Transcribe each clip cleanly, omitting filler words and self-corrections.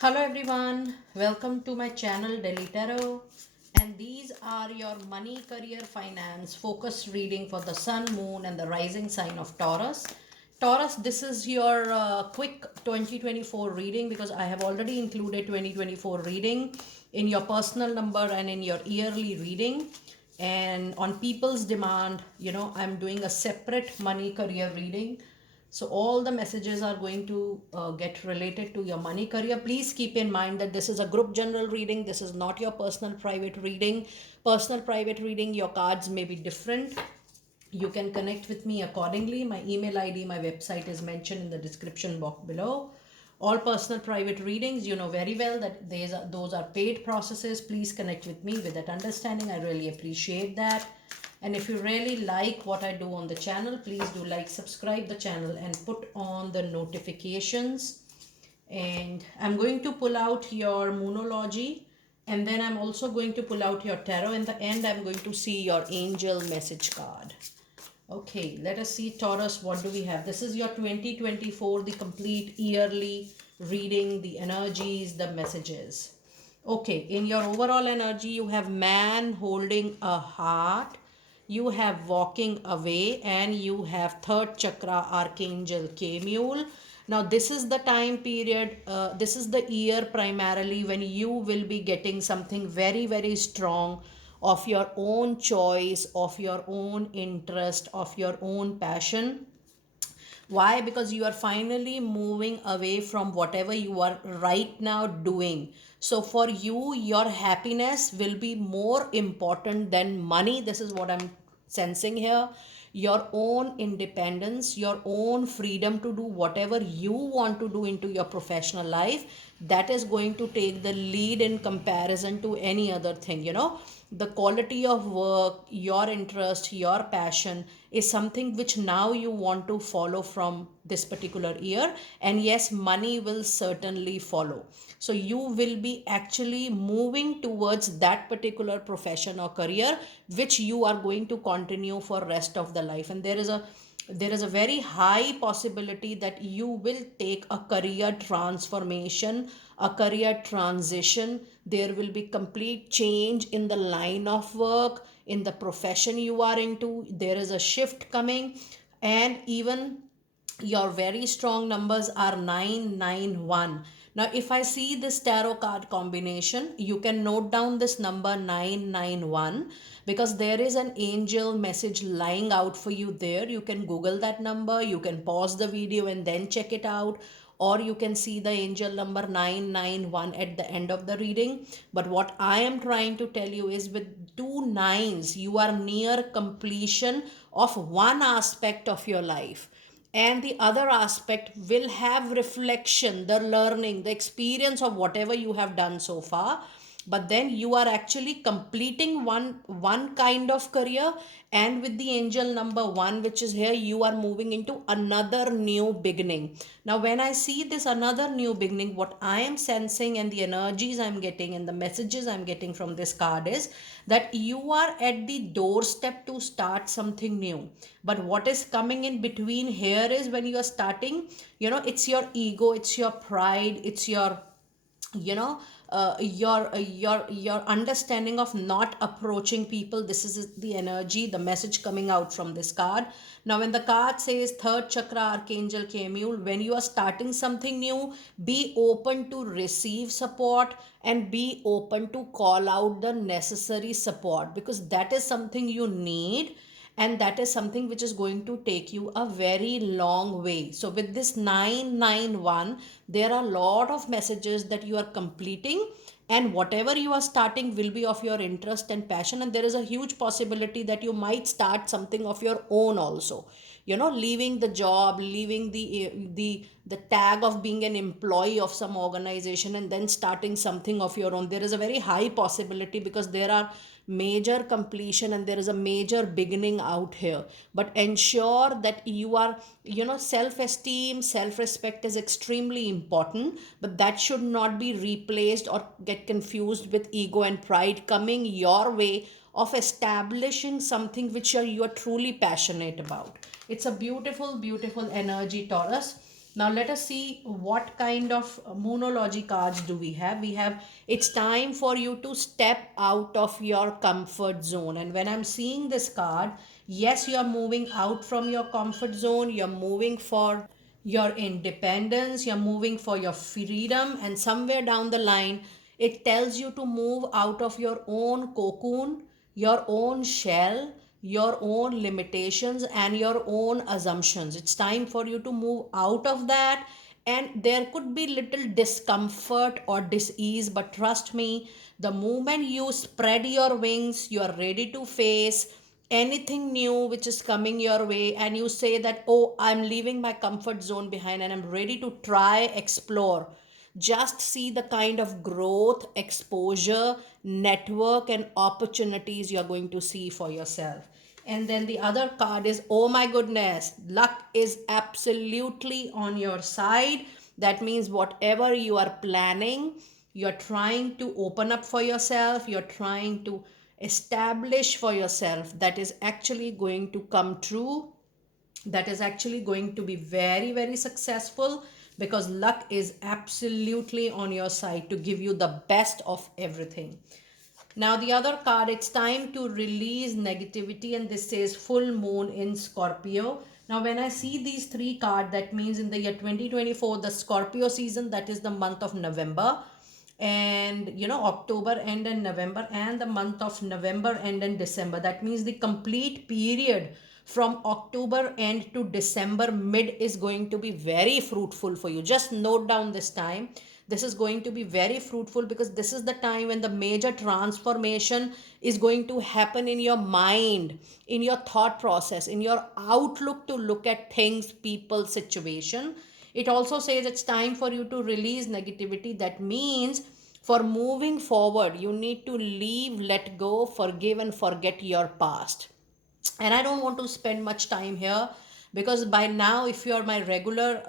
Hello everyone, welcome to my channel Delhi Tarot, and these are your money, career, finance focused reading for the sun, moon and the rising sign of Taurus. Taurus, this is your quick 2024 reading because I have already included 2024 reading in your personal number and in your yearly reading. And on people's demand, I'm doing a separate money career reading, so all the messages are going to get related to your money career. Please keep in mind that this is a group general reading. This is not your personal private reading. Personal private reading, your cards may be different. You can connect with me accordingly. My email ID, my website is mentioned in the description box below. All personal private readings, you know very well that those are paid processes. Please connect with me with that understanding. I really appreciate that. And if you really like what I do on the channel, please do like, subscribe the channel and put on the notifications. And I'm going to pull out your moonology, and then I'm also going to pull out your tarot. In the end, I'm going to see your angel message card. Okay, let us see, Taurus, what do we have? This is your 2024, the complete yearly reading, the energies, the messages. Okay, in your overall energy, you have man holding a heart, you have walking away, and you have third chakra, Archangel Kemule. Now, this is the time period, this is the year primarily when you will be getting something very, very strong of your own choice, of your own interest, of your own passion. Why? Because you are finally moving away from whatever you are right now doing. So for you, your happiness will be more important than money. This is what I'm sensing here. Your own independence, your own freedom to do whatever you want to do into your professional life, that is going to take the lead in comparison to any other thing. The quality of work, your interest, your passion is something which now you want to follow from this particular year. And yes, money will certainly follow. So you will be actually moving towards that particular profession or career which you are going to continue for rest of the life. And there is a very high possibility that you will take a career transformation, a career transition. There will be complete change in the line of work, in the profession you are into. There is a shift coming, and even your very strong numbers are 991. Now, if I see this tarot card combination, you can note down this number 991 because there is an angel message lying out for you there. You can Google that number, you can pause the video and then check it out, or you can see the angel number 991 at the end of the reading. But what I am trying to tell you is with two nines, you are near completion of one aspect of your life, and the other aspect will have reflection, the learning, the experience of whatever you have done so far. But then you are actually completing one kind of career, and with the angel number 1 which is here, you are moving into another new beginning. Now when I see this another new beginning, what I am sensing and the energies I'm getting and the messages I'm getting from this card is that you are at the doorstep to start something new. But what is coming in between here is when you are starting, it's your ego, it's your pride, it's your your understanding of not approaching people. This is the energy, the message coming out from this card. Now when the card says third chakra, Archangel Kemule, when you are starting something new, be open to receive support and be open to call out the necessary support, because that is something you need, and that is something which is going to take you a very long way. So with this 991, there are a lot of messages that you are completing, and whatever you are starting will be of your interest and passion, and there is a huge possibility that you might start something of your own also. Leaving the job, leaving the tag of being an employee of some organization and then starting something of your own. There is a very high possibility because there are major completion and there is a major beginning out here. But ensure that you are, self esteem, self respect is extremely important, but that should not be replaced or get confused with ego and pride coming your way of establishing something which you are truly passionate about. It's a beautiful, beautiful energy, Taurus. Now let us see what kind of moonology cards do we have. We have, it's time for you to step out of your comfort zone. And when I'm seeing this card, yes, you're moving out from your comfort zone, you're moving for your independence, you're moving for your freedom, and somewhere down the line, it tells you to move out of your own cocoon, your own shell, your own limitations, and your own assumptions. It's time for you to move out of that. And there could be little discomfort or dis-ease, but trust me, the moment you spread your wings, you are ready to face anything new which is coming your way, and you say that, oh, I'm leaving my comfort zone behind and I'm ready to try, explore, just see the kind of growth, exposure, network, and opportunities you're going to see for yourself. And then the other card is, oh my goodness, luck is absolutely on your side. That means whatever you are planning, you're trying to open up for yourself, you're trying to establish for yourself, that is actually going to come true, that is actually going to be very, very successful, because luck is absolutely on your side to give you the best of everything. Now the other card, it's time to release negativity, and this says full moon in Scorpio. Now when I see these three cards, that means in the year 2024, the Scorpio season, that is the month of November, and October end and November, and the month of November end and December, that means the complete period from October end to December mid is going to be very fruitful for you. Just note down this time. This is going to be very fruitful, because this is the time when the major transformation is going to happen in your mind, in your thought process, in your outlook to look at things, people, situation. It also says it's time for you to release negativity. That means for moving forward, you need to leave, let go, forgive, and forget your past. And I don't want to spend much time here, because by now, if you're my regular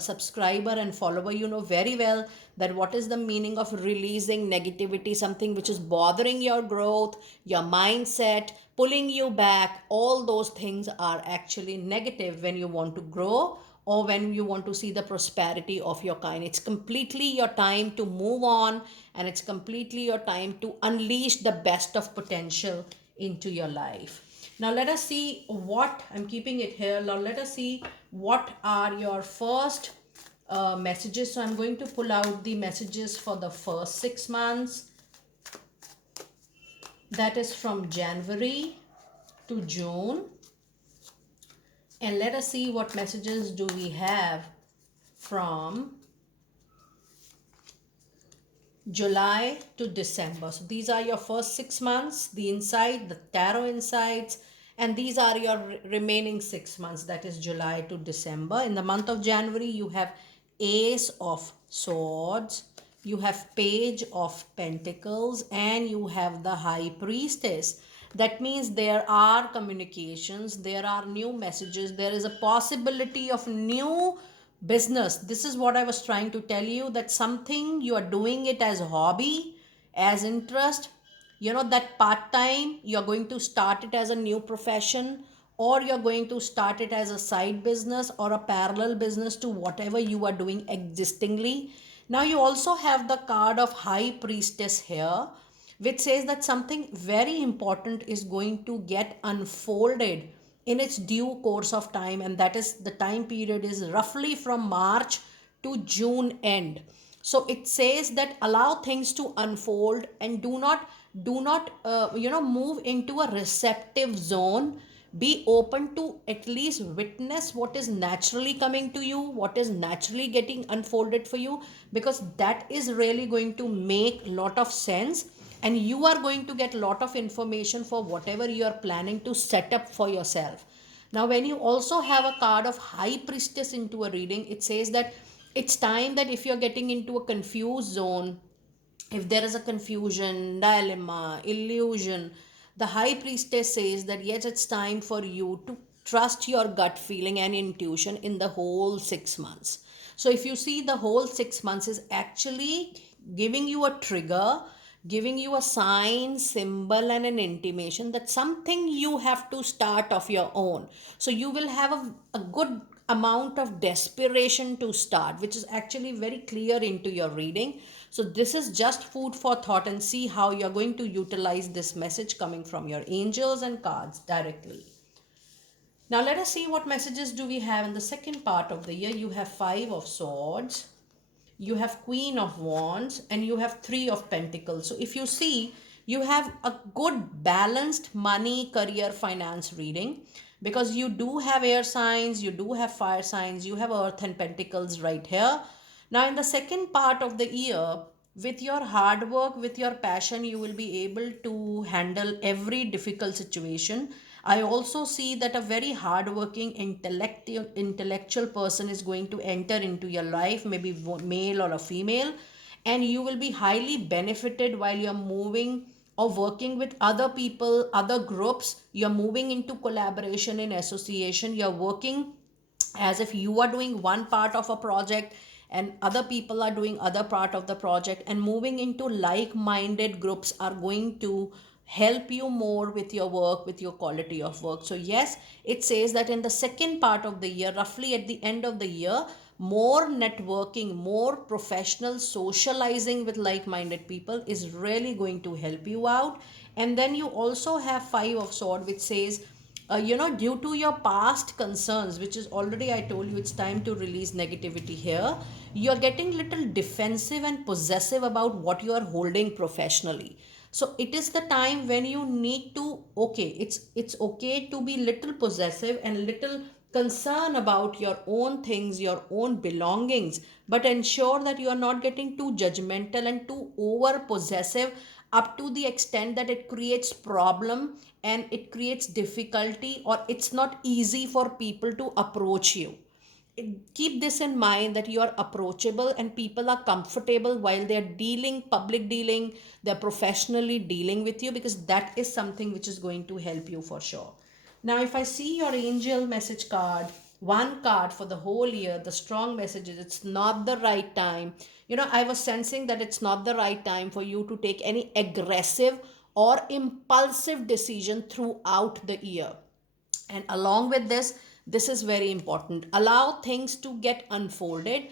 subscriber and follower, you know very well that what is the meaning of releasing negativity, something which is bothering your growth, your mindset, pulling you back. All those things are actually negative when you want to grow, or when you want to see the prosperity of your kind. It's completely your time to move on, and it's completely your time to unleash the best of potential into your life. Now let us see what, I'm keeping it here. Now let us see what are your first messages. So I'm going to pull out the messages for the first 6 months. That is from January to June. And let us see what messages do we have from July to December. So these are your first 6 months, the insight, the tarot insights, and these are your remaining 6 months, that is July to December. In the month of January, you have Ace of Swords, you have Page of Pentacles, and you have the High Priestess. That means there are communications, there are new messages, there is a possibility of new business. This is what I was trying to tell you, that something you are doing it as hobby, as interest, that part time, you're going to start it as a new profession, or you're going to start it as a side business or a parallel business to whatever you are doing existingly. Now you also have the card of High Priestess here, which says that something very important is going to get unfolded in its due course of time, and that is the time period is roughly from March to June end. So it says that allow things to unfold, and do not move into a receptive zone. Be open to at least witness what is naturally coming to you, what is naturally getting unfolded for you, because that is really going to make lot of sense, and you are going to get lot of information for whatever you are planning to set up for yourself. Now when you also have a card of High Priestess into a reading, it says that it's time that if you're getting into a confused zone, if there is a confusion, dilemma, illusion, the High Priestess says that yes, it's time for you to trust your gut feeling and intuition in the whole 6 months. So if you see, the whole 6 months is actually giving you a trigger, giving you a sign, symbol, and an intimation that something you have to start of your own. So you will have a good amount of desperation to start, which is actually very clear into your reading. So this is just food for thought, and see how you're going to utilize this message coming from your angels and cards directly. Now let us see what messages do we have in the second part of the year. You have Five of Swords, you have Queen of Wands, and you have Three of Pentacles. So if you see, you have a good balanced money, career, finance reading, because you do have air signs, you do have fire signs, you have Earth and Pentacles right here. Now in the second part of the year, with your hard work, with your passion, you will be able to handle every difficult situation. I also see that a very hardworking, intellectual person is going to enter into your life, maybe male or a female, and you will be highly benefited while you're moving or working with other people, other groups. You're moving into collaboration and association. You're working as if you are doing one part of a project and other people are doing other part of the project, and moving into like-minded groups are going to help you more with your work, with your quality of work. So yes, it says that in the second part of the year, roughly at the end of the year, more networking, more professional socializing with like-minded people is really going to help you out. And then you also have Five of Sword, which says, due to your past concerns, which is already, I told you, it's time to release negativity here. You're getting little defensive and possessive about what you are holding professionally. So it is the time when you need to, okay, it's okay to be little possessive and little concern about your own things, your own belongings, but ensure that you are not getting too judgmental and too over possessive up to the extent that it creates problem and it creates difficulty, or it's not easy for people to approach you. Keep this in mind, that you are approachable and people are comfortable while they're dealing, public dealing, they're professionally dealing with you, because that is something which is going to help you for sure. Now if I see your angel message card, one card for the whole year, the strong message is it's not the right time. I was sensing that it's not the right time for you to take any aggressive or impulsive decision throughout the year. And along with this is very important, allow things to get unfolded.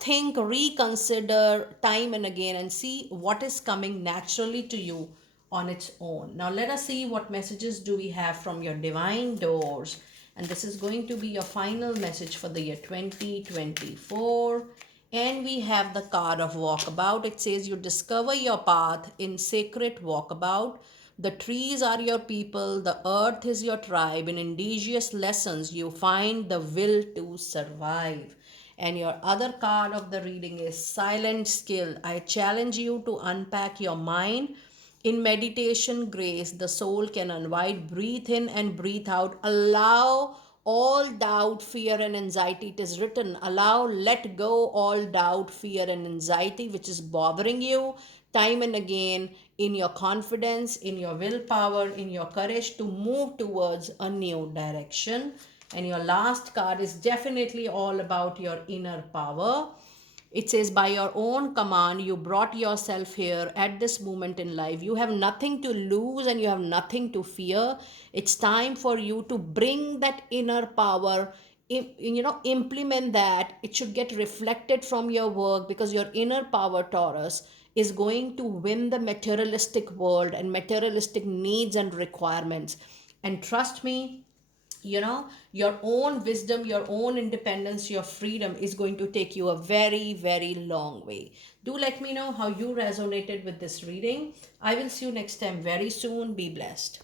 Think, reconsider time and again, and see what is coming naturally to you on its own. Now let us see what messages do we have from your divine doors, and this is going to be your final message for the year 2024. And we have the card of walkabout. It says you discover your path in sacred walkabout. The trees are your people, the earth is your tribe. In indigenous lessons, you find the will to survive. And your other card of the reading is silent skill. I challenge you to unpack your mind. In meditation grace, the soul can unwind, breathe in and breathe out. Allow all doubt, fear, and anxiety. It is written, allow, let go all doubt, fear, and anxiety which is bothering you time and again, in your confidence, in your willpower, in your courage to move towards a new direction. And your last card is definitely all about your inner power. It says, by your own command, you brought yourself here at this moment in life. You have nothing to lose and you have nothing to fear. It's time for you to bring that inner power, implement that. It should get reflected from your work, because your inner power, Taurus, is going to win the materialistic world and materialistic needs and requirements. And trust me, your own wisdom, your own independence, your freedom is going to take you a very, very long way. Do let me know how you resonated with this reading. I will see you next time very soon. Be blessed.